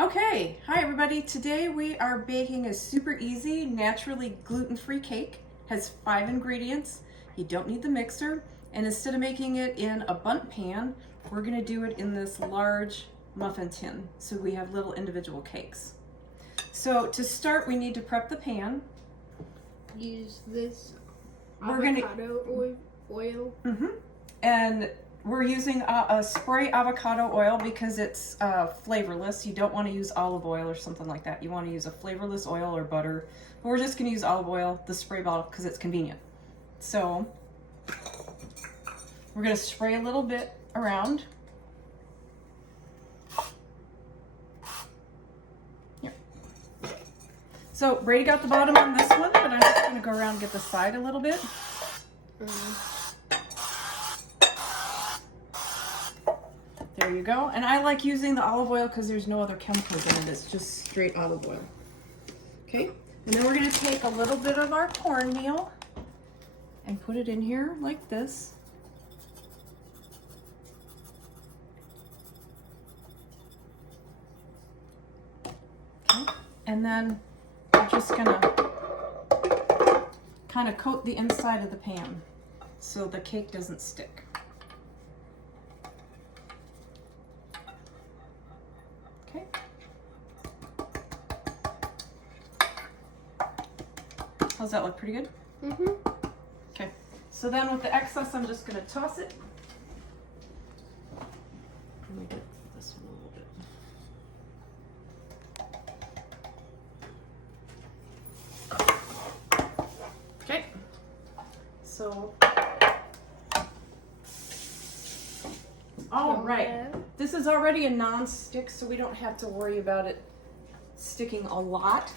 Okay, hi everybody. Today we are baking a super easy, naturally gluten-free cake. Has 5 ingredients. You don't need the mixer. And instead of making it in a bundt pan, we're gonna do it in this large muffin tin. So we have little individual cakes. So to start, we need to prep the pan. Use this We're avocado oil. And we're using a spray avocado oil because it's flavorless. You don't want to use olive oil or something like that. You want to use a flavorless oil or butter. But we're just going to use olive oil, the spray bottle, because it's convenient. So we're going to spray a little bit around. Here. So Brady got the bottom on this one, but I'm just going to go around and get the side a little bit. There you go. And I like using the olive oil because there's no other chemicals in it. It's just straight olive oil. Okay. And then we're going to take a little bit of our cornmeal and put it in here like this. Okay. And then we're just going to kind of coat the inside of the pan so the cake doesn't stick. Okay. How's that look? Pretty good? Okay. So then with the excess, I'm just going to toss it. Let me get this one a little bit. Okay. So, all right. This is already a non-stick, so we don't have to worry about it sticking a lot.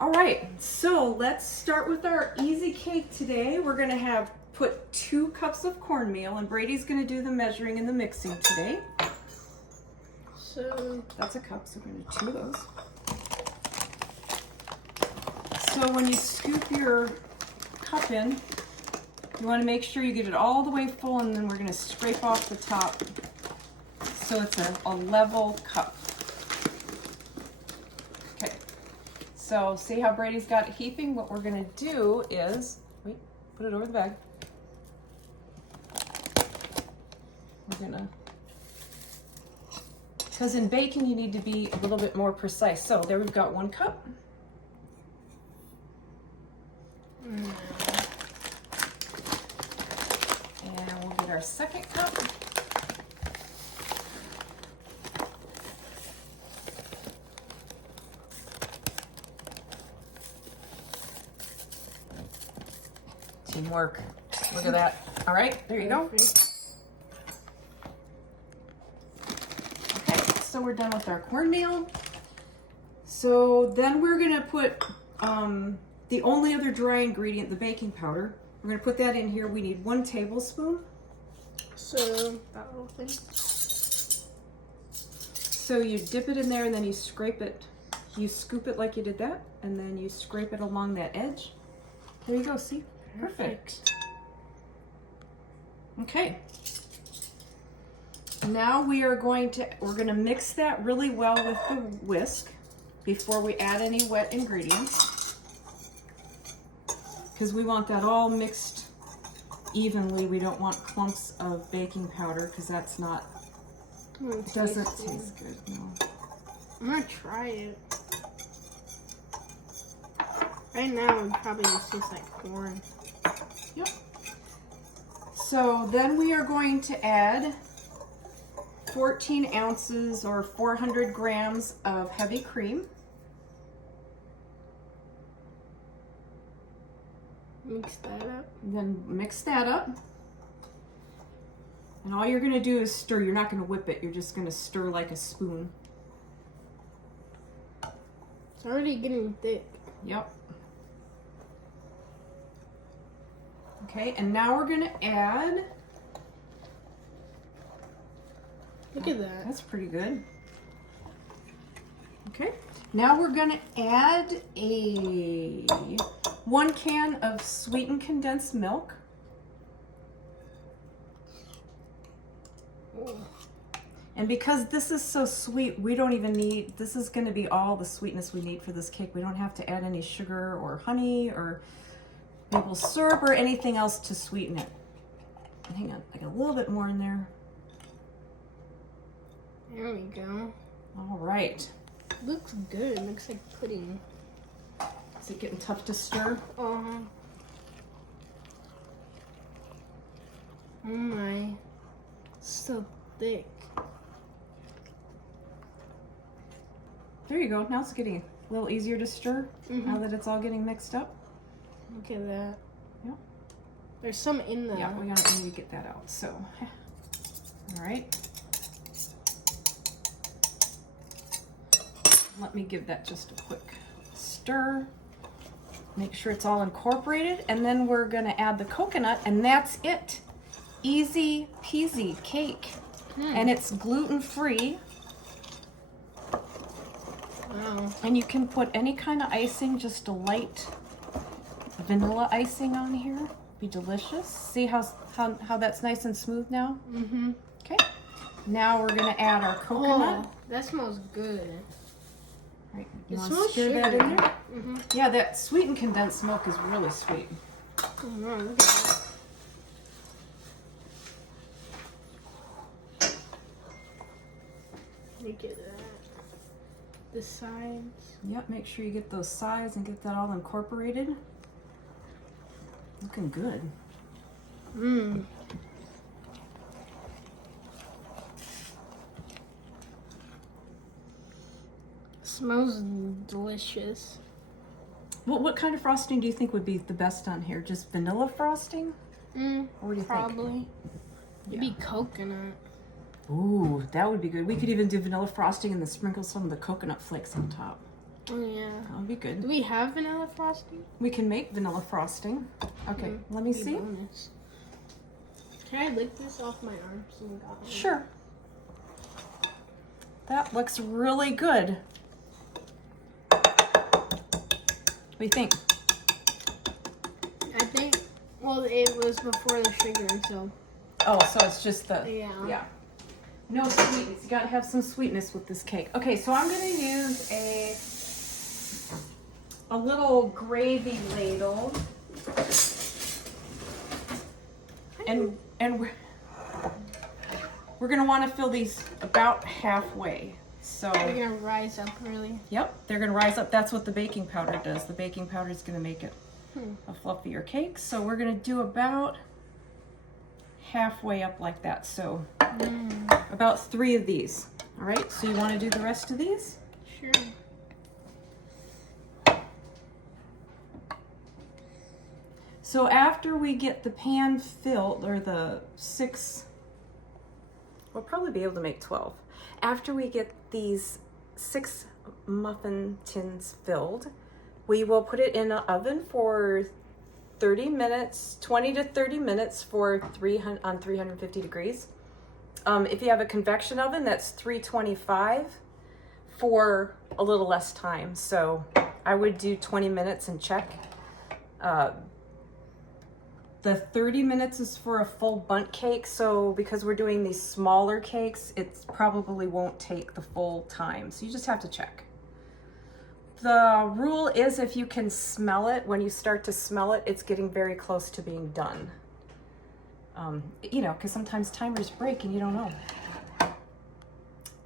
All right, so let's start with our easy cake today. We're gonna put 2 cups of cornmeal, and Brady's gonna do the measuring and the mixing today. So that's a cup, so we're gonna do 2 of those. So when you scoop your cup in, you wanna make sure you get it all the way full, and then we're gonna scrape off the top so it's a level cup. Okay, so see how Brady's got it heaping? What we're gonna do is, wait, put it over the bag. We're gonna, because in baking you need to be a little bit more precise. So there we've got 1 cup. And we'll get our 2nd cup. Teamwork. Look at that. All right, there you go. Okay, so we're done with our cornmeal. So then we're gonna put the only other dry ingredient, the baking powder. We're gonna put that in here. We need 1 tablespoon. So that little thing. So you dip it in there and then you scrape it. You scoop it like you did that, and then you scrape it along that edge. There you go, see? Perfect. Okay. Now we're gonna mix that really well with the whisk before we add any wet ingredients, because we want that all mixed evenly. We don't want clumps of baking powder because that's not, it doesn't taste good. No. I'm gonna try it. Right now it probably just tastes like corn. Yep. So then we are going to add 14 ounces or 400 grams of heavy cream. Mix that up. And then mix that up. And all you're going to do is stir. You're not going to whip it. You're just going to stir like a spoon. It's already getting thick. Yep. Okay, and now we're going to add... Look at that. That's pretty good. Okay, now we're going to add 1 can of sweetened condensed milk. And because this is so sweet, we don't even need, this is gonna be all the sweetness we need for this cake. We don't have to add any sugar or honey or maple syrup or anything else to sweeten it. Hang on, I got a little bit more in there. There we go. All right. Looks good. Looks like pudding. Is it getting tough to stir? Oh my. So thick. There you go. Now it's getting a little easier to stir now that it's all getting mixed up. Look at that. Yep. There's some in the... Yeah, we gotta need to get that out. So, all right. Let me give that just a quick stir. Make sure it's all incorporated, and then we're gonna add the coconut, and that's it. Easy peasy cake. And it's gluten-free. Wow. And you can put any kind of icing, just a light vanilla icing on here. Be delicious. See how that's nice and smooth now? Mm-hmm. Okay. Now we're gonna add our coconut. Oh, that smells good. Right. It You want to smells stir sugar that in in there? there. Mm-hmm. Yeah, that sweetened condensed milk is really sweet. Oh, wow, look at that. Look at that. The sides. Yep, make sure you get those sides and get that all incorporated. Looking good. Mmm. Smells delicious. What kind of frosting do you think would be the best on here? Just vanilla frosting? What do you Probably. think? Maybe coconut. Ooh, that would be good. We could even do vanilla frosting and then sprinkle some of the coconut flakes on top. Oh yeah. That would be good. Do we have vanilla frosting? We can make vanilla frosting. Okay, let me see. Bonus. Can I lick this off my arm? Sure. That looks really good. What do you think? I think, well, it was before the sugar, so. Oh, so it's just the, Yeah. No sweetness. You gotta have some sweetness with this cake. Okay, so I'm gonna use a little gravy ladle. And we're gonna wanna fill these about halfway. So They're gonna rise up really. yep, they're gonna rise up. That's what the baking powder does. The baking powder is gonna make it a fluffier cake. So we're gonna do about halfway up like that. So about 3 of these. All right, so you wanna do the rest of these? Sure. So after we get the pan filled, or the 6, we'll probably be able to make 12. After we get these 6 muffin tins filled, we will put it in an oven for 30 minutes, 20 to 30 minutes on 350 degrees. If you have a convection oven, that's 325 for a little less time. So I would do 20 minutes and check. The 30 minutes is for a full bundt cake, so because we're doing these smaller cakes, it probably won't take the full time, so you just have to check. The rule is if you can smell it, when you start to smell it, it's getting very close to being done. You know, because sometimes timers break and you don't know.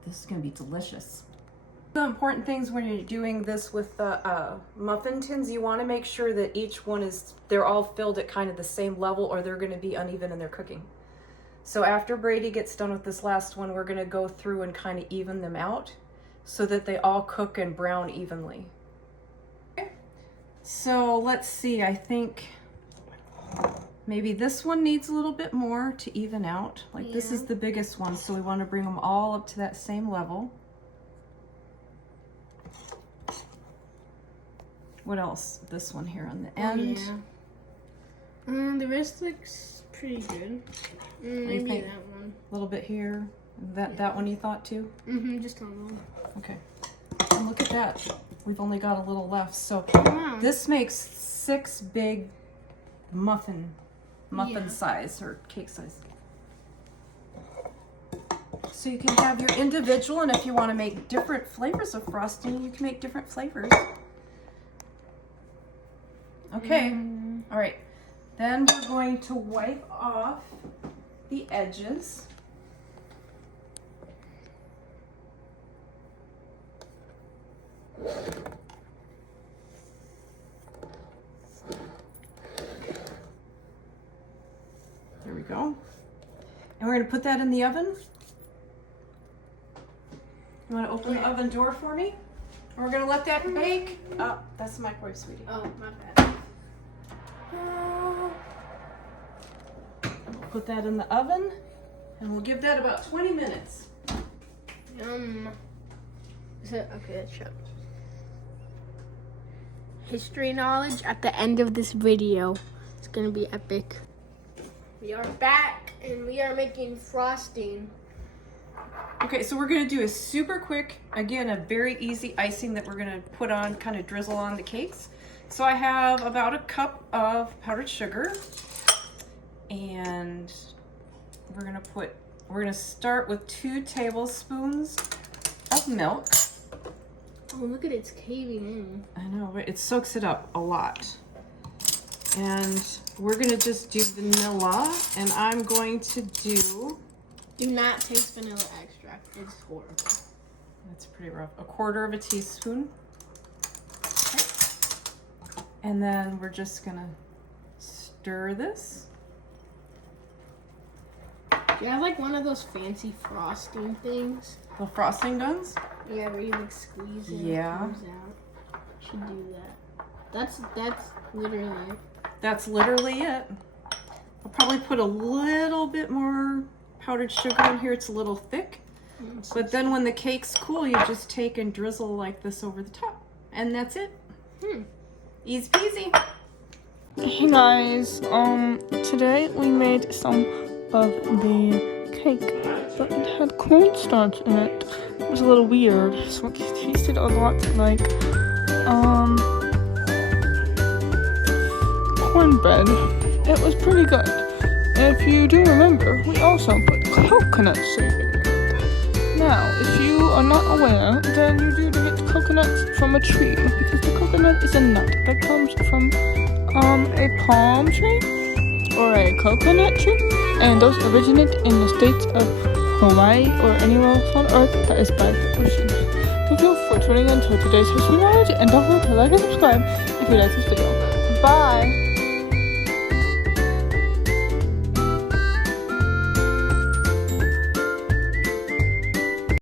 This is gonna be delicious. The important things when you're doing this with the muffin tins, you want to make sure that each one they're all filled at kind of the same level, or they're going to be uneven in their cooking. So after Brady gets done with this last one, we're going to go through and kind of even them out so that they all cook and brown evenly. Okay. So let's see, I think maybe this one needs a little bit more to even out. Like this is the biggest one, so we want to bring them all up to that same level. What else? This one here on the end. The rest looks pretty good. Maybe that one. A little bit here. That one you thought too? Just a little. Okay. And look at that. We've only got a little left. So this makes 6 big muffin size or cake size. So you can have your individual, and if you want to make different flavors of frosting, you can make different flavors. Okay, all right. Then we're going to wipe off the edges. There we go. And we're going to put that in the oven. You want to open the oven door for me? We're going to let that bake. Oh, that's the microwave, sweetie. Oh, my bad. We'll put that in the oven, and we'll give that about 20 minutes. Is it okay? Let's show. History knowledge at the end of this video. It's gonna be epic. We are back, and we are making frosting. Okay, so we're gonna do a super quick, again, a very easy icing that we're gonna put on, kind of drizzle on the cakes. So I have about a cup of powdered sugar, and we're gonna start with 2 tablespoons of milk. Oh, look at it's caving in. I know, but it soaks it up a lot. And we're gonna just do vanilla, and I'm going to do... Do not taste vanilla extract. It's horrible. That's pretty rough. 1/4 teaspoon. Okay. And then we're just gonna stir this. Do you have like one of those fancy frosting things? The frosting guns? Yeah, where you like squeeze it Yeah. and it comes out. Should do that. That's literally it. That's literally it. I'll probably put a little bit more powdered sugar in here. It's a little thick. But then when the cake's cool, you just take and drizzle like this over the top. And that's it. Easy peasy. Hey guys, today we made some of the cake, but it had cornstarch in it. It was a little weird, so it tasted a lot like, cornbread. It was pretty good. If you do remember, we also put coconut shaving in it. Now, if you are not aware, then you do get coconuts from a tree, because the coconut is a nut that comes from a palm tree or a coconut tree, and those originate in the states of Hawaii or anywhere else on earth that is by the ocean. Thank you for tuning in to today's history knowledge, and don't forget to like and subscribe if you like this video. Bye!